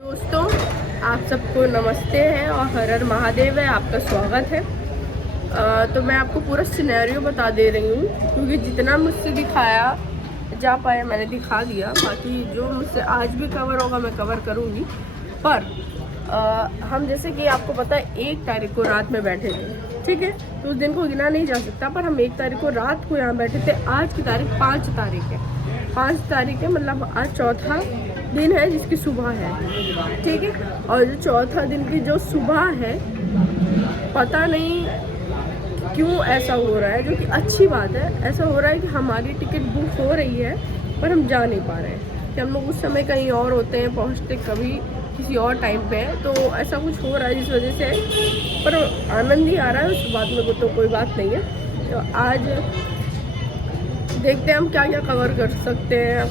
दोस्तों, आप सबको नमस्ते है और हर हर महादेव है। आपका स्वागत है। तो मैं आपको पूरा सिनेरियो बता दे रही हूँ क्योंकि जितना मुझसे दिखाया जा पाया मैंने दिखा दिया। बाकी जो मुझसे आज भी कवर होगा मैं कवर करूँगी। पर हम जैसे कि आपको पता है 1 तारीख को रात में बैठे थे, ठीक है। तो उस दिन को गिना नहीं जा सकता, पर हम 1 तारीख को रात को यहाँ बैठे थे। आज की तारीख 5 तारीख है। 5 तारीख है मतलब आज चौथा दिन है जिसकी सुबह है, ठीक है। और जो चौथा दिन की जो सुबह है, पता नहीं क्यों ऐसा हो रहा है, जो कि अच्छी बात है। ऐसा हो रहा है कि हमारी टिकट बुक हो रही है पर हम जा नहीं पा रहे हैं कि हम लोग उस समय कहीं और होते हैं, पहुंचते कभी किसी और टाइम पे है। तो ऐसा कुछ हो रहा है जिस वजह से, पर आनंद ही आ रहा है उस बात में, तो कोई बात नहीं है। तो आज देखते हैं हम क्या क्या कवर कर सकते हैं।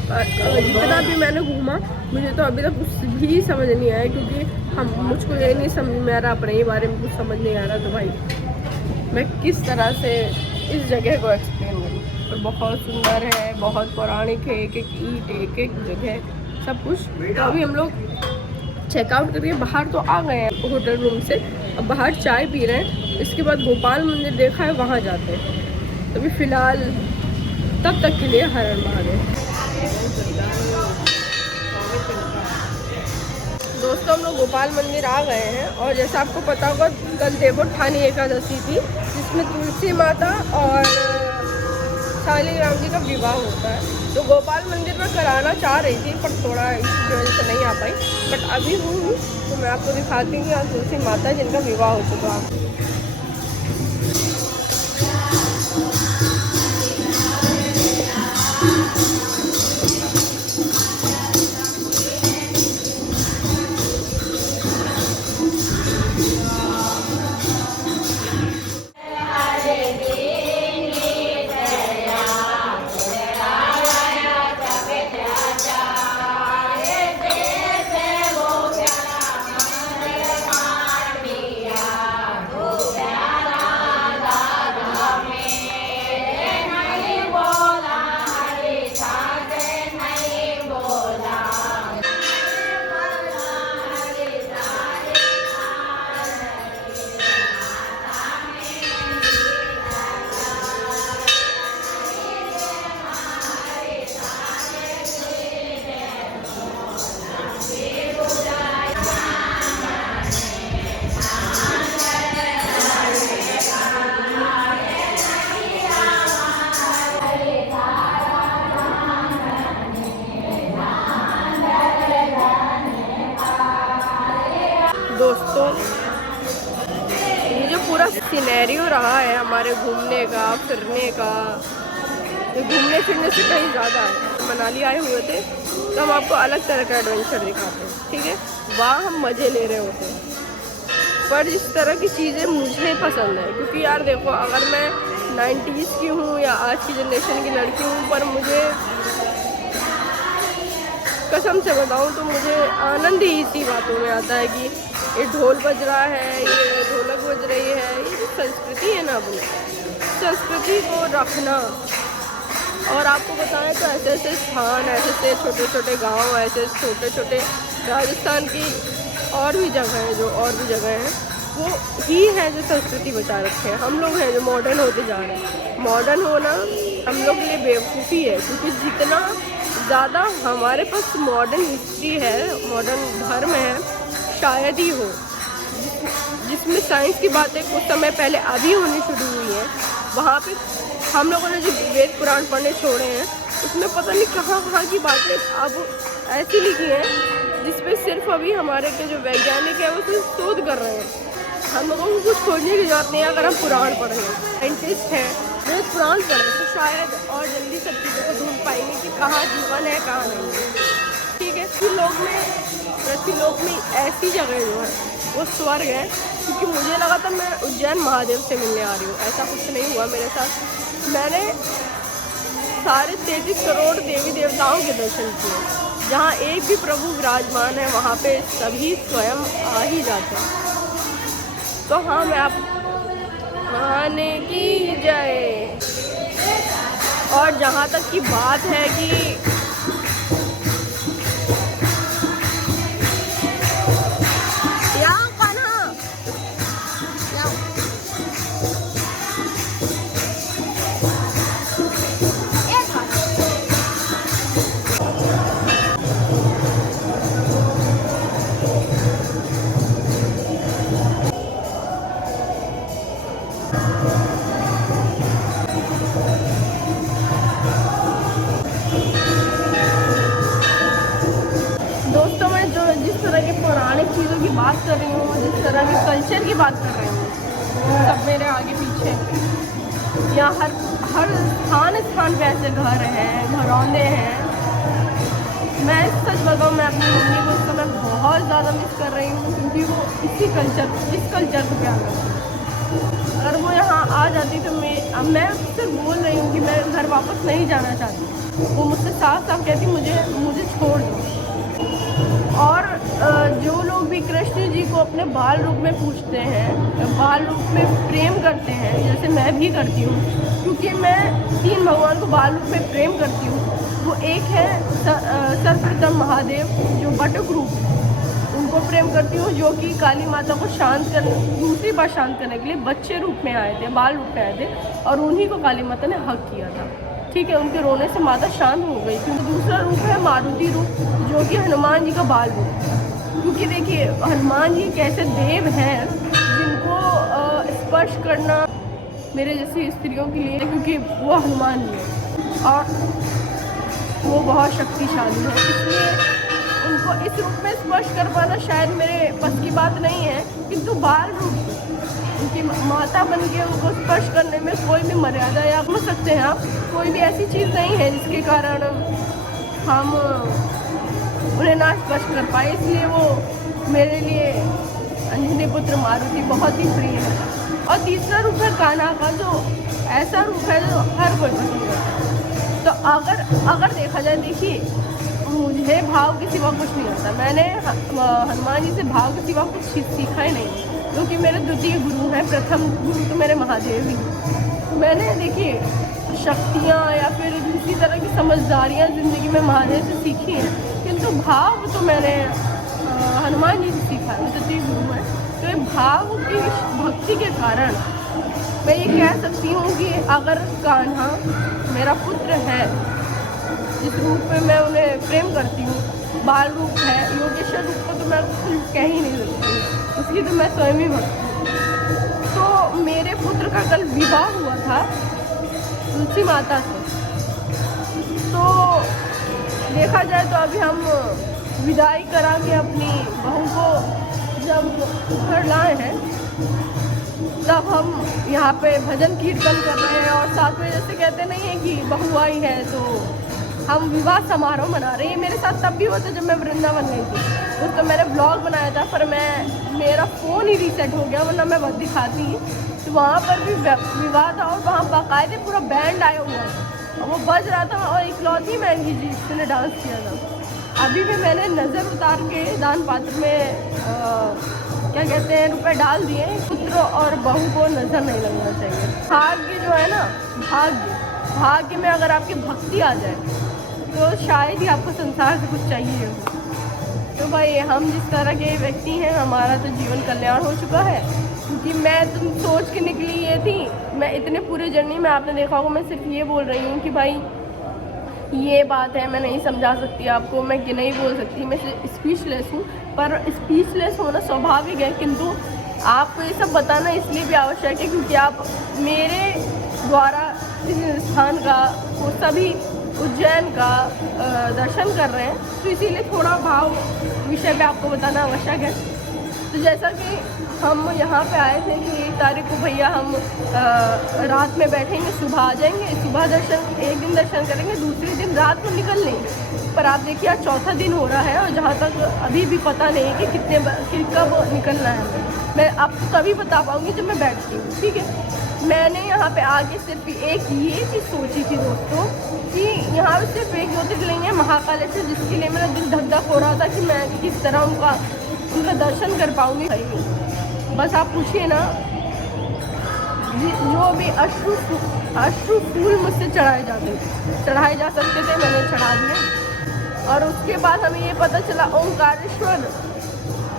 जितना भी मैंने घूमा मुझे तो अभी तक कुछ भी समझ नहीं आया, क्योंकि मुझको ये नहीं समझ में आ रहा, अपने ही बारे में कुछ समझ नहीं आ रहा। तो भाई मैं किस तरह से इस जगह को एक्सप्लेन करूँ। और बहुत सुंदर है, बहुत पौराणिक है, एक एक ईंट, एक एक जगह, सब कुछ। तो अभी हम लोग चेकआउट करके बाहर तो आ गए हैं होटल रूम से। अब बाहर चाय पी रहे हैं, इसके बाद गोपाल मंदिर देखा है, वहाँ जाते हैं। तो अभी फ़िलहाल तब तक के लिए हर हर महादेव। दोस्तों, हम लोग गोपाल मंदिर आ गए हैं और जैसा आपको पता होगा कल देवोत्थानी एकादशी थी, जिसमें तुलसी माता और शालिग्राम जी का विवाह होता है। तो गोपाल मंदिर में कराना चाह रही थी पर थोड़ा इसकी वजह से नहीं आ पाई। बट अभी हूँ तो मैं आपको दिखाती हूँ आज तुलसी माता जिनका विवाह हो चुका है। दोस्तों, ये जो पूरा सिनेरियो रहा है हमारे घूमने का फिरने का, तो घूमने फिरने से कहीं ज़्यादा है। मनाली आए हुए थे तो हम आपको अलग तरह का एडवेंचर दिखाते हैं, ठीक है। वहाँ हम मज़े ले रहे होते हैं, पर इस तरह की चीज़ें मुझे पसंद है। क्योंकि यार देखो, अगर मैं 90s की हूँ या आज की जनरेशन की लड़की हूँ, पर मुझे कसम से बताऊँ तो मुझे आनंद ही इसी बातों में आता है कि ये ढोल बज रहा है, ये ढोलक बज रही है। ये जो संस्कृति है ना, अपनी संस्कृति को रखना। और आपको बताएं तो ऐसे ऐसे स्थान, ऐसे ऐसे छोटे छोटे गांव, ऐसे छोटे छोटे राजस्थान की और भी जगह हैं, जो और भी जगह हैं, वो ही हैं जो संस्कृति बचा रखे हैं। हम लोग हैं जो मॉडर्न होते जा रहे हैं। मॉडर्न होना हम लोग के लिए बेवकूफ़ी है, क्योंकि जितना ज़्यादा हमारे पास मॉडर्न हिस्ट्री है, मॉडर्न धर्म है, शायद ही हो जिसमें साइंस की बातें कुछ समय पहले अभी होनी शुरू हुई है। वहाँ पे हम लोगों ने जो वेद पुराण पढ़ने छोड़े हैं, उसमें पता नहीं कहाँ कहाँ की बातें अब ऐसी लिखी हैं जिसपे सिर्फ अभी हमारे के जो वैज्ञानिक है वो सिर्फ शोध कर रहे हैं। हम लोगों को कुछ खोजने की जरूरत नहीं है। अगर हम पुराण पढ़ रहे हैं, साइंटिस्ट हैं, वेद पुराण पढ़ें, तो शायद और जल्दी सब चीज़ों को ढूंढ पाएंगे कि कहाँ जीवन है, कहाँ नहीं है, ठीक है। पृथ्वीलोक में ऐसी जगह जो है वो स्वर्ग है। क्योंकि मुझे लगा था मैं उज्जैन महादेव से मिलने आ रही हूँ, ऐसा कुछ नहीं हुआ मेरे साथ। मैंने सारे 33 करोड़ देवी देवताओं के दर्शन किए। जहाँ एक भी प्रभु विराजमान है वहाँ पे सभी स्वयं आ ही जाते हैं। तो हाँ, मैं आप आने की जय। और जहाँ तक की बात है कि जिस तरह के पौराणिक चीज़ों की बात कर रही हूँ, जिस तरह के कल्चर की बात कर रही हूँ, सब मेरे आगे पीछे। यहाँ हर स्थान पे ऐसे घर हैं, घरौंदे हैं। मैं सच बताऊँ, मैं अपनी मम्मी को उस समय बहुत ज़्यादा मिस कर रही हूँ, क्योंकि वो इस कल्चर को प्यार करती है। अगर वो यहाँ आ जाती तो मैं उससे बोल रही हूँ कि मैं घर वापस नहीं जाना चाहती। वो मुझसे साफ साफ कहती मुझे छोड़ दो। और जो लोग भी कृष्ण जी को अपने बाल रूप में पूजते हैं, बाल रूप में प्रेम करते हैं, जैसे मैं भी करती हूँ, क्योंकि मैं 3 भगवान को बाल रूप में प्रेम करती हूँ। वो एक है सर्वप्रथम महादेव जो बटुक रूप, उनको प्रेम करती हूँ, जो कि काली माता को दूसरी बार शांत करने के लिए बच्चे रूप में आए थे, बाल रूप में आए थे, और उन्हीं को काली माता ने हक किया था। ठीक है, उनके रोने से माता शांत हो गई। क्योंकि दूसरा रूप है मारुति रूप, जो कि हनुमान जी का बाल रूप। क्योंकि देखिए, हनुमान जी एक ऐसे देव हैं जिनको स्पर्श करना मेरे जैसी स्त्रियों के लिए, क्योंकि वो हनुमान जी है और वो बहुत शक्तिशाली है, इसलिए उनको इस रूप में स्पर्श कर पाना शायद मेरे बस की बात नहीं है। किंतु बाल रूप उनकी माता बन के उनको स्पर्श करने में कोई भी मर्यादा, या समझ सकते हैं आप, कोई भी ऐसी चीज़ नहीं है जिसके कारण हम उन्हें ना स्पर्श कर पाए। इसलिए वो मेरे लिए अंजनी पुत्र मारुति बहुत ही प्रिय है। और तीसरा रूप है कान्हा का, जो ऐसा रूप है जो हर कोई पसंद करता है। तो अगर देखा जाए, देखिए, मुझे भाव के सिवा कुछ नहीं आता। मैंने हनुमान जी से भाव के सिवा कुछ सीखा ही नहीं, क्योंकि मेरे द्वितीय गुरु हैं। प्रथम गुरु तो मेरे महादेव ही। मैंने देखिए शक्तियाँ या फिर किसी तरह की समझदारियाँ ज़िंदगी में महादेव से सीखी हैं, किंतु भाव तो मैंने हनुमान जी से सीखा है, द्वितीय गुरु है। तो ये भाव की भक्ति के कारण मैं ये कह सकती हूँ कि अगर कान्हा मेरा पुत्र है, जिस रूप में मैं उन्हें प्रेम करती हूँ, बाल रूप है, योगेश्वर रूप को तो मैं कुछ कह ही नहीं सकती, उसकी तो मैं स्वयं ही भक्त हूँ। तो मेरे पुत्र का कल विवाह हुआ था तुलसी माता से। तो देखा जाए तो अभी हम विदाई करा के अपनी बहू को जब घर लाए हैं, तब हम यहाँ पे भजन कीर्तन कर रहे हैं, और साथ में जैसे कहते नहीं है कि बहू आई है तो हम विवाह समारोह मना रहे हैं। मेरे साथ तब भी हुआ था जब मैं वृंदावन गई थी। उस तो मैंने ब्लॉग बनाया था, पर मेरा फ़ोन ही रीसेट हो गया, वरना मैं बहुत दिखाती। तो वहाँ पर भी विवाह था, और वहाँ बाकायदे पूरा बैंड आया हुआ था, और वो बज रहा था, और इकलौती बहन की जिसने डांस किया था। अभी भी मैंने नज़र उतार के दान पात्र में क्या कहते हैं रुपए डाल दिए। पुत्र और बहू को नज़र नहीं लगना चाहिए। भाग्य जो है ना, भाग्य में अगर आपकी भक्ति आ जाए तो शायद ही आपको संसार से कुछ चाहिए हो। तो भाई, हम जिस तरह के व्यक्ति हैं, हमारा तो जीवन कल्याण हो चुका है। क्योंकि मैं तुम सोच के निकली ये थी, मैं इतने पूरे जर्नी में आपने देखा होगा, मैं सिर्फ ये बोल रही हूँ कि भाई ये बात है, मैं नहीं समझा सकती आपको, मैं कि नहीं बोल सकती, मैं स्पीचलेस हूँ। पर स्पीचलेस होना स्वाभाविक है, किंतु आपको ये सब बताना इसलिए भी आवश्यक है क्योंकि आप मेरे द्वारा इस स्थान का, वो सभी उज्जैन का दर्शन कर रहे हैं, तो इसीलिए थोड़ा भाव विषय पे आपको बताना आवश्यक है। तो जैसा कि हम यहाँ पे आए थे कि 1 तारीख को भैया हम रात में बैठेंगे, सुबह आ जाएंगे, सुबह दर्शन, एक दिन दर्शन करेंगे, दूसरे दिन रात को निकल लेंगे। पर आप देखिए आज चौथा दिन हो रहा है, और जहाँ तक अभी भी पता नहीं कि कब निकलना है। मैं आपको तभी बता पाऊँगी जब मैं बैठती हूँ, ठीक है। मैंने यहाँ पे आके सिर्फ एक ये चीज़ सोची थी दोस्तों, कि यहाँ पे सिर्फ एक ज्योतिर्लिंग है महाकालेश्वर, जिसके लिए मेरा दिल धक धक हो रहा था कि मैं किस तरह उनका दर्शन कर पाऊँगी। बस आप पूछिए ना, जो भी अश्रु फूल मुझसे चढ़ाए जा सकते थे, मैंने चढ़ा दिए। और उसके बाद हमें ये पता चला ओंकारेश्वर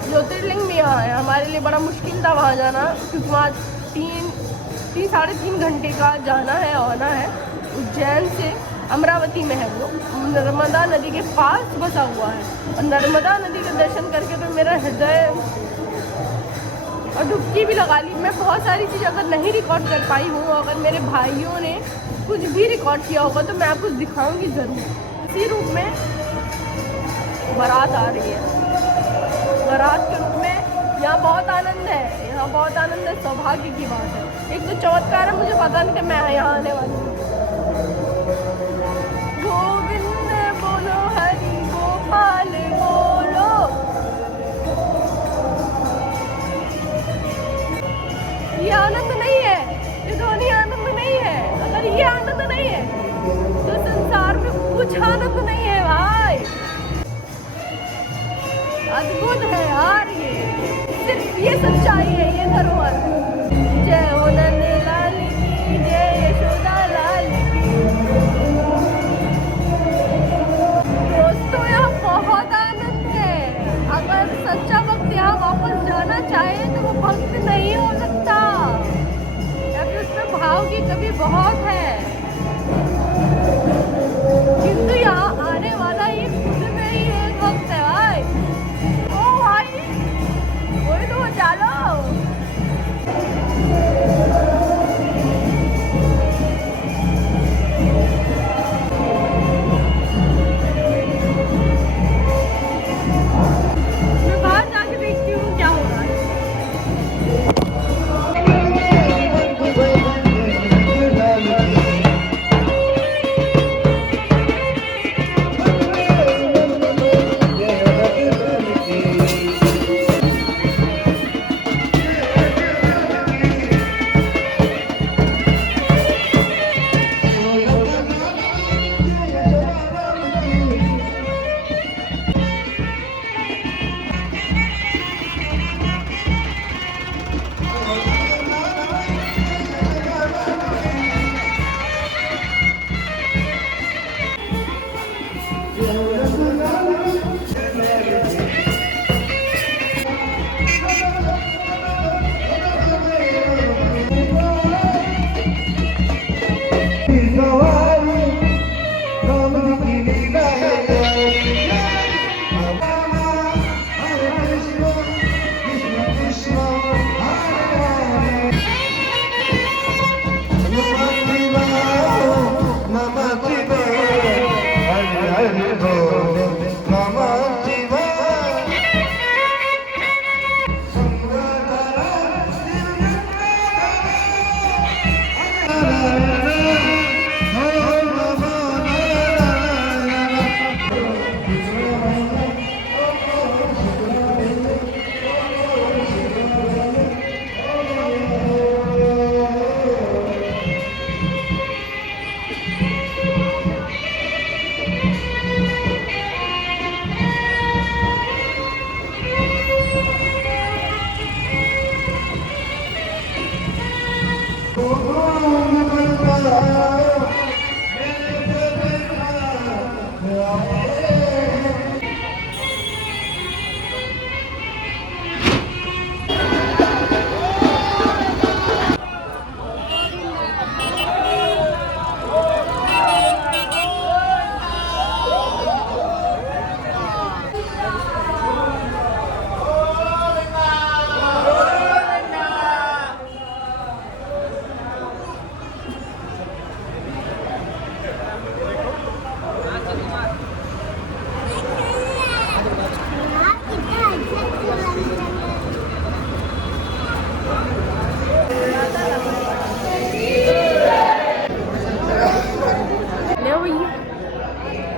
ज्योतिर्लिंग भी यहाँ है। हमारे लिए बड़ा मुश्किल था वहाँ जाना, क्योंकि वहाँ 3 3 घंटे का जाना है, आना है। उज्जैन से अमरावती में है, वो नर्मदा नदी के पास बसा हुआ है। और नर्मदा नदी का दर्शन करके तो मेरा हृदय, और डुबकी भी लगा ली। मैं बहुत सारी चीज़ अगर नहीं रिकॉर्ड कर पाई हूँ, अगर मेरे भाइयों ने कुछ भी रिकॉर्ड किया होगा तो मैं आपको दिखाऊंगी ज़रूर। इसी रूप में बारात आ रही है, बारात के रूप में यहाँ बहुत आनंद है, यहाँ बहुत आनंद है, सौभाग्य की बात है। एक तो चमत्कार है, मुझे पता नहीं कि मैं यहाँ आने वाली हूँ। गोविंद बोलो, हरि गोपाल बोलो। ये आनंद नहीं है, ये ध्वनि आनंद नहीं है। अगर ये आनंद नहीं है तो संसार में कुछ आनंद नहीं है भाई। अद्भुत है यार, ये सिर्फ ये सच्चाई है, ये धरोहर। जय हो नंद लाल की, जय यशोदा लाल की। दोस्तों यहाँ बहुत आनंद है। अगर सच्चा भक्त यहाँ वापस जाना चाहे तो वो भक्त नहीं हो सकता, क्योंकि उसमें भाव की कमी बहुत है। किंतु यहाँ आने वाला ये खुद में ही एक भक्त है भाई। ओ भाई वही तो चालो। मैं बाहर जाके देखती हूँ क्या हो रहा है।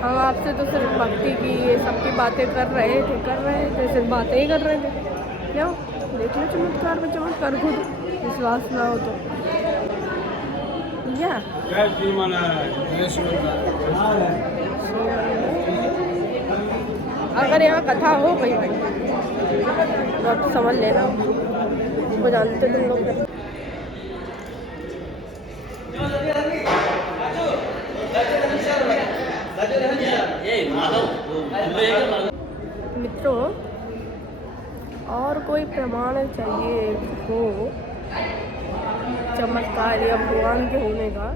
हम आपसे तो सिर्फ भक्ति की ये सब की बातें कर रहे थे, सिर्फ बातें ही कर रहे थे। क्या देख लो चमत्कार में चमत्कार, खुद विश्वास ना हो तो या अगर यहाँ कथा हो गई भाई तो आप समझ लेना, वो जानते तुम लोग। मित्रों, और कोई प्रमाण चाहिए हो चमत्कार या भगवान के होने का,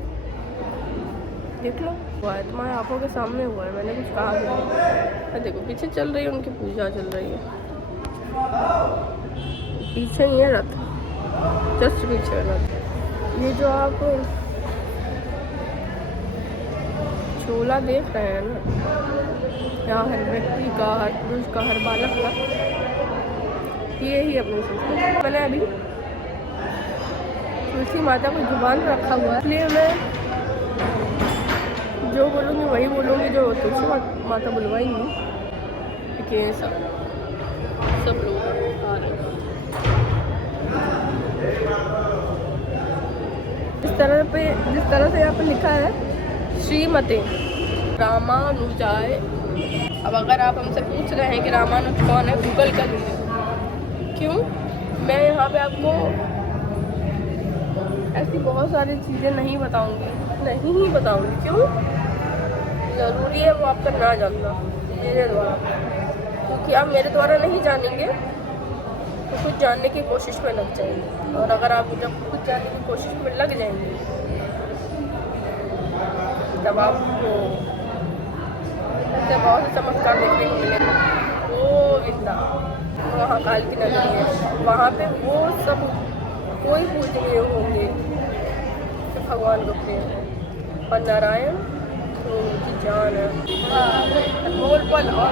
देख लो हुआ है, तुम्हारे आंखों के सामने हुआ है। मैंने कुछ कहा नहीं। देखो पीछे चल रही है, उनकी पूजा चल रही है, पीछे ही है रथ, जस्ट पीछे रथ। ये जो आप झोला देख रहे हैं ना, यहाँ हर व्यक्ति का, हर पुरुष का, हर बालक का ये ही अपनी संस्कृति। मैंने अभी तुलसी माता को जुबान पर रखा हुआ है, इसलिए मैं जो बोलूँगी वही बोलूँगी जो तुलसी माता बुलवाएंगी। देखिए सब लोग आ रहे हैं। जिस तरह से यहाँ पर लिखा है श्रीमते रामानुजाय। अब अगर आप हमसे पूछ रहे हैं कि रामानुज कौन है, गूगल कर लीजिए। क्यों? मैं यहाँ पे आपको ऐसी बहुत सारी चीज़ें नहीं बताऊँगी। क्यों? ज़रूरी है वो आपका ना जानना मेरे द्वारा, क्योंकि आप मेरे द्वारा नहीं जानेंगे तो कुछ जानने की कोशिश में लग जाएंगे, और अगर आप जब कुछ जानने की कोशिश में लग जाएंगे तब आपको ऐसे बहुत से चमत्कार देखने को मिलेगा। वो विद्या वहाँ काल की नगरी है, वहाँ पे वो सब कोई पूजनीय होंगे तो भगवान को प्रिय है, और नारायण तो उनकी जान है। बोल पल और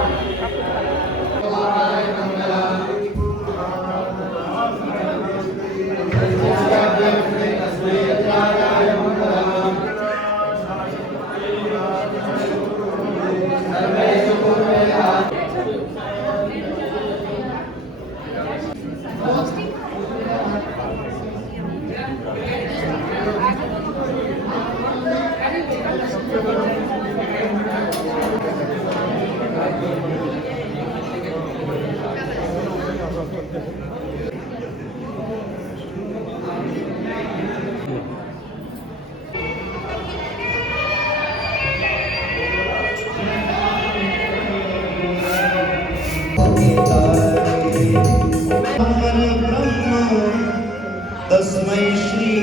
तस्मै श्री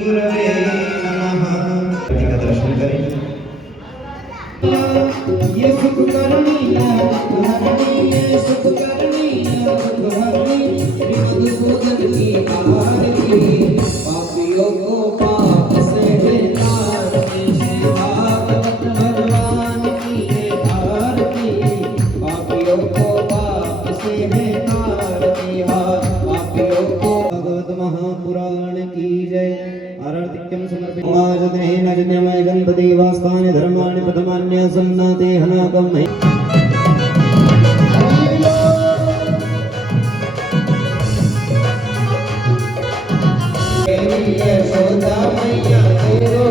गुरवे नमः। का दर्शन करें। ये सुख करनी ये सुख करनी मधुसूदन की आरती, पापियों को पाप से तारती, भागवत भगवान की आरती, पापियों को पाप से तारती, पापियों को भगवत महापुराण की जय। आरतिक्यं समर्पयामि। नजनमय गणपति वास्तानि धर्माणि प्रथमान्य सन्नाते हनाकं महि। यशोदा मैया तेरो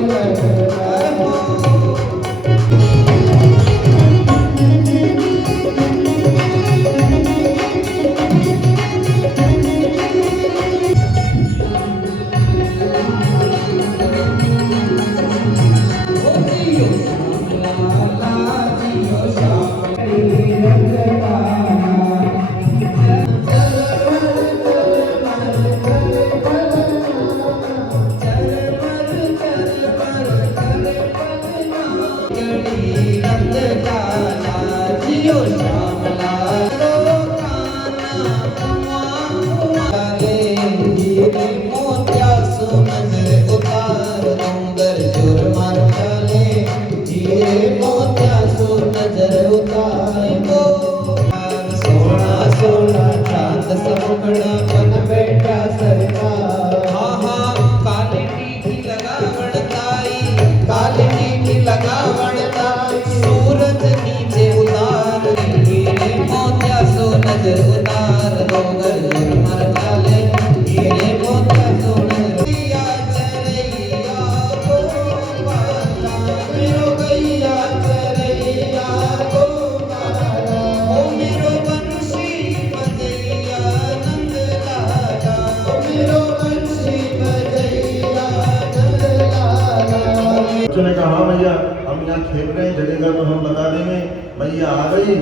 ने कहा भैया हम यहाँ खेल रहे हैं, जगह तो हम बता देंगे। भैया आ गई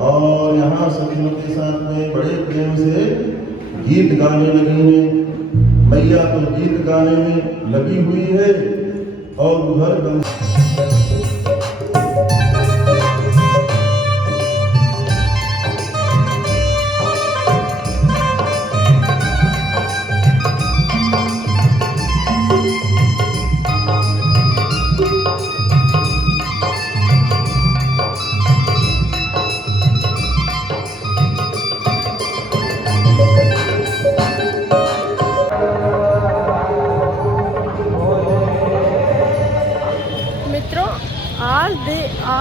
और यहाँ सखियों के साथ में बड़े प्रेम से गीत गाने लगी हैं। भैया तो गीत गाने में लगी हुई है और उधर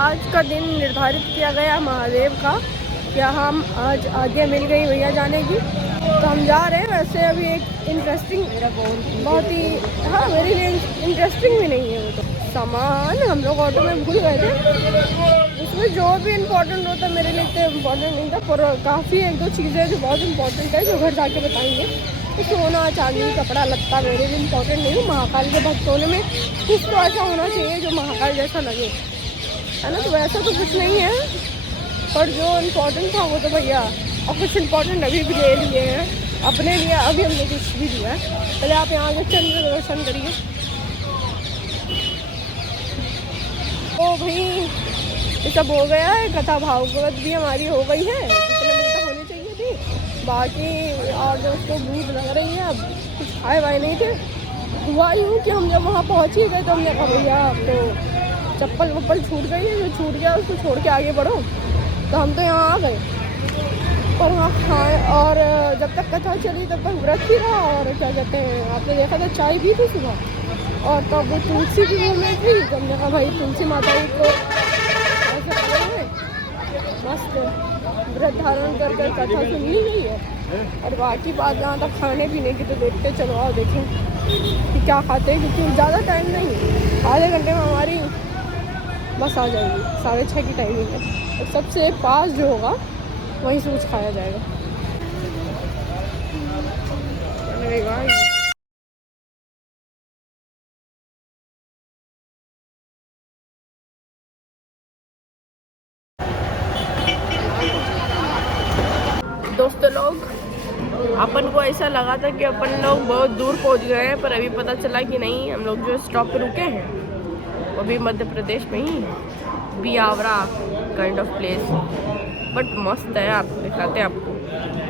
आज का दिन निर्धारित किया गया महादेव का, क्या हम आज आगे मिल गई भैया जाने की, तो हम जा रहे हैं। वैसे अभी एक इंटरेस्टिंग, बहुत ही, हाँ मेरे लिए इंटरेस्टिंग भी नहीं है वो। तो सामान हम लोग ऑटो में भूल गए थे, उसमें जो भी इम्पोर्टेंट होता मेरे लिए इतना इम्पोर्टेंट नहीं था, पर काफ़ी एक दो चीज़ें जो बहुत इम्पोर्टेंट है जो घर जाके बताएंगे। तो सोना चांदी कपड़ा लत्ता मेरे लिए इम्पोर्टेंट नहीं है। महाकाल के भक्त होने में कुछ तो ऐसा होना चाहिए जो महाकाल जैसा लगे, है ना। तो वैसा तो कुछ नहीं है, पर जो इम्पोर्टेंट था वो तो भैया, और कुछ इम्पोर्टेंट अभी भी ले लिए हैं अपने लिए। अभी हमने कुछ भी लिया है। पहले आप यहाँ के चंद्र दर्शन करिए। तो भाई ये सब हो गया है, कथा भागवत भी हमारी हो गई है, जितने बजे तक होनी चाहिए थी। बाकी और दोस्तों भूख लग रही है, अब कुछ खाए वाए नहीं थे। हुआ यूँ कि हम जब वहाँ पहुँच ही गए तो हमने कहा भैया अब तो चप्पल वप्पल छूट गई है, जो छूट गया उसको छोड़ के आगे बढ़ो। तो हम तो यहाँ आ गए और वहाँ खाए, और जब तक कथा चली तब तक व्रत ही रहा। और क्या कहते हैं, आपने देखा था चाय भी थी सुबह, और तब वो तुलसी की रूम में थी। जब मैंने कहा भाई तुलसी माता जी को ऐसे खड़े हुए मस्त व्रत धारण कर कर कथा सुननी गई है। और बाकी बात जहाँ तक खाने पीने की, तो देखते चलो आओ देखें कि क्या खाते हैं, क्योंकि ज़्यादा टाइम नहीं, आधे घंटे में हमारी बस आ जाएगी। 6:30 की टाइमिंग है, और सबसे पास जो होगा वहीं से कुछ खाया जाएगा। दोस्तों लोग, अपन को ऐसा लगा था कि अपन लोग बहुत दूर पहुंच गए हैं, पर अभी पता चला कि नहीं, हम लोग जो स्टॉप पे रुके हैं वो भी मध्य प्रदेश में ही है। बियावरा काइंड ऑफ प्लेस, बट मस्त है। आप दिखाते हैं आपको।